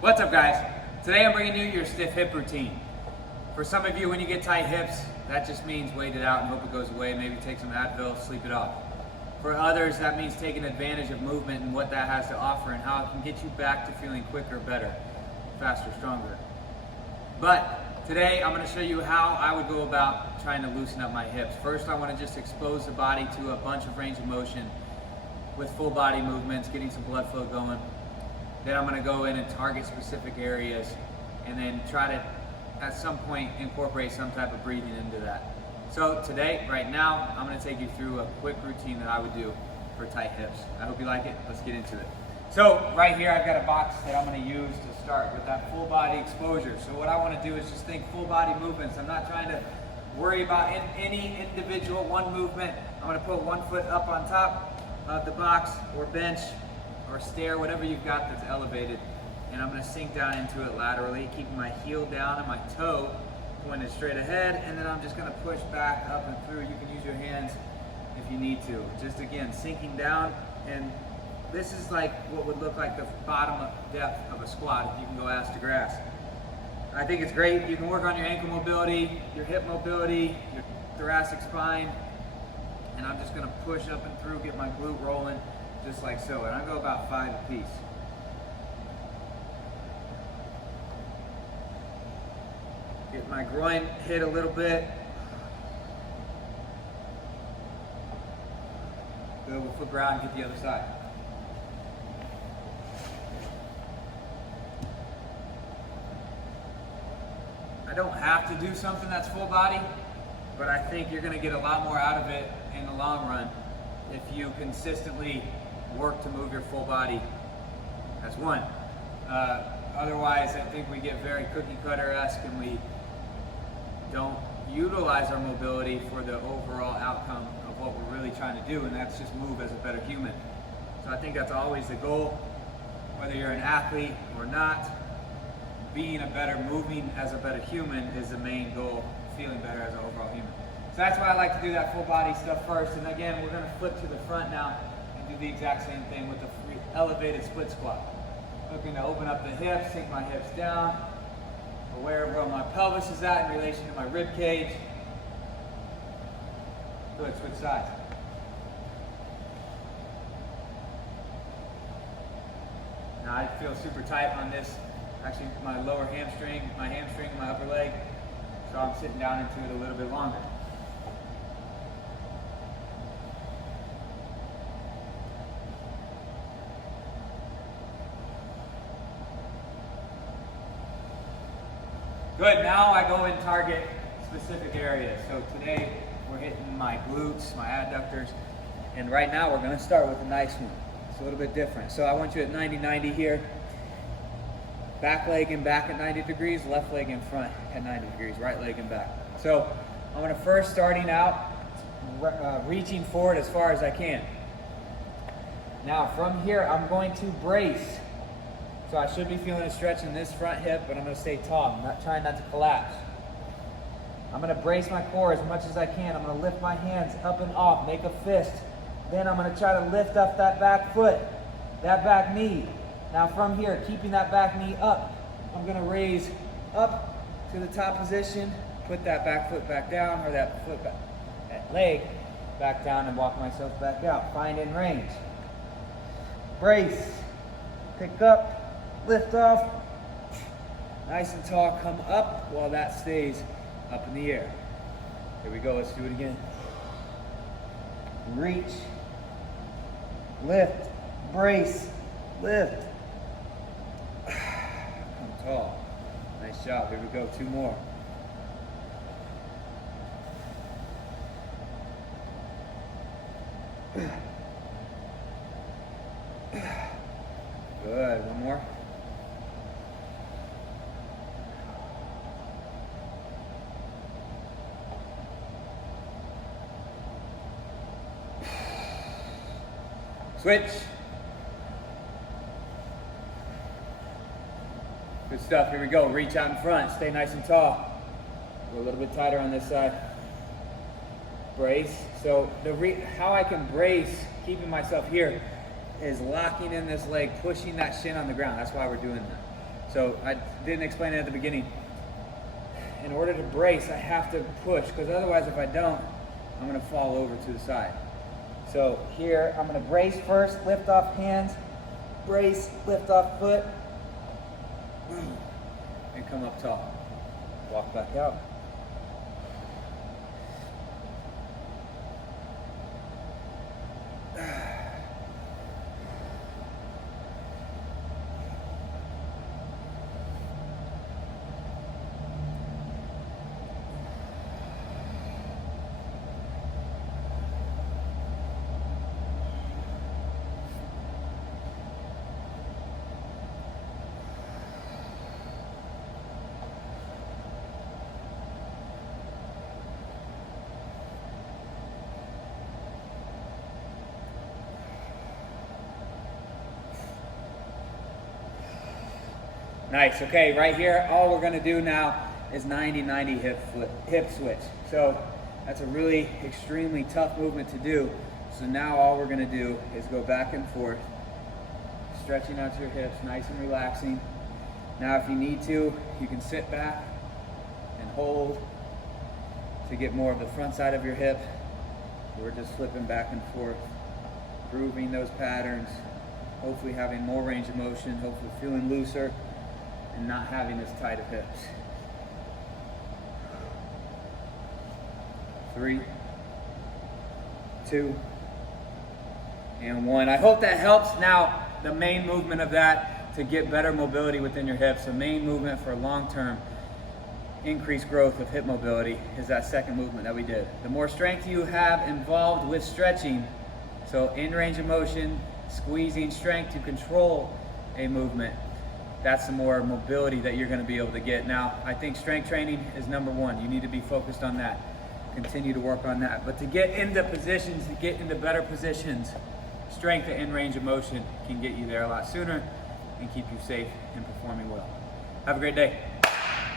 What's up, guys? Today I'm bringing you your stiff hip routine. For some of you, when you get tight hips, that just means wait it out and hope it goes away. Maybe take some Advil, sleep it off. For others, that means taking advantage of movement and what that has to offer and how it can get you back to feeling quicker, better, faster, stronger. But today I'm going to show you how I would go about trying to loosen up my hips. First, I want to just expose the body to a bunch of range of motion with full body movements, getting some blood flow going. Then I'm going to go in and target specific areas and then try to, at some point, incorporate some type of breathing into that. So today, right now, I'm going to take you through a quick routine that I would do for tight hips. I hope you like it. Let's get into it. So right here, I've got a box that I'm going to use to start with that full body exposure. So what I want to do is just think full body movements. I'm not trying to worry about any individual one movement. I'm going to put one foot up on top of the box or bench or stair, whatever you've got that's elevated, and I'm going to sink down into it laterally, keeping my heel down and my toe pointed straight ahead, and then I'm just going to push back up and through. You can use your hands if you need to. Just again, sinking down, and this is like what would look like the bottom depth of a squat if you can go ass to grass. I think it's great. You can work on your ankle mobility, your hip mobility, your thoracic spine, and I'm just going to push up and through, get my glute rolling, just like so, and I go about 5 apiece. Get my groin hit a little bit. Go over foot ground, get the other side. I don't have to do something that's full body, but I think you're going to get a lot more out of it in the long run if you consistently work to move your full body as one. Otherwise, I think we get very cookie cutter-esque and we don't utilize our mobility for the overall outcome of what we're really trying to do, and that's just move as a better human. So I think that's always the goal, whether you're an athlete or not. Being a better, moving as a better human is the main goal, feeling better as an overall human. So that's why I like to do that full body stuff first, and again, we're gonna flip to the front now and do the exact same thing with the elevated split squat. Looking to open up the hips, sink my hips down, aware of where my pelvis is at in relation to my rib cage. Good, switch sides. Now I feel super tight on this, actually my lower hamstring, my hamstring, my upper leg, so I'm sitting down into it a little bit longer. Good, now I go and target specific areas. So today we're hitting my glutes, my adductors, and right now we're gonna start with a nice one. It's a little bit different. So I want you at 90-90 here. Back leg and back at 90 degrees, left leg in front at 90 degrees, right leg and back. So I'm gonna first starting out, reaching forward as far as I can. Now from here, I'm going to brace. So I should be feeling a stretch in this front hip, but I'm going to stay tall. I'm not trying not to collapse. I'm going to brace my core as much as I can. I'm going to lift my hands up and off, make a fist. Then I'm going to try to lift up that back foot, that back knee. Now from here, keeping that back knee up, I'm going to raise up to the top position, put that back foot back down, or that foot back, that leg back down, and walk myself back out. Find in range. Brace, pick up, lift off, nice and tall, come up while that stays up in the air. Here we go, let's do it again. Reach, lift, brace, lift. Come tall. Nice job, here we go, 2 more. Good, 1 more. Switch. Good stuff, here we go. Reach out in front, stay nice and tall. Go a little bit tighter on this side. Brace. So how I can brace, keeping myself here, is locking in this leg, pushing that shin on the ground. That's why we're doing that. So I didn't explain it at the beginning. In order to brace, I have to push, because otherwise if I don't, I'm gonna fall over to the side. So here, I'm gonna brace first, lift off hands, brace, lift off foot, and come up tall. Walk back out. Nice. Okay, right here, all we're gonna do now is 90-90 hip switch. So that's a really extremely tough movement to do. So now all we're gonna do is go back and forth, stretching out your hips, nice and relaxing. Now if you need to, you can sit back and hold to get more of the front side of your hip. We're just flipping back and forth, grooving those patterns, hopefully having more range of motion, hopefully feeling looser, and not having as tight of hips. 3, 2, and 1. I hope that helps. Now, the main movement of that to get better mobility within your hips, the main movement for long-term increased growth of hip mobility is that second movement that we did. The more strength you have involved with stretching, so in range of motion, squeezing strength to control a movement, that's the more mobility that you're going to be able to get. Now, I think strength training is number one. You need to be focused on that. Continue to work on that. But to get into positions, to get into better positions, strength and range of motion can get you there a lot sooner and keep you safe and performing well. Have a great day.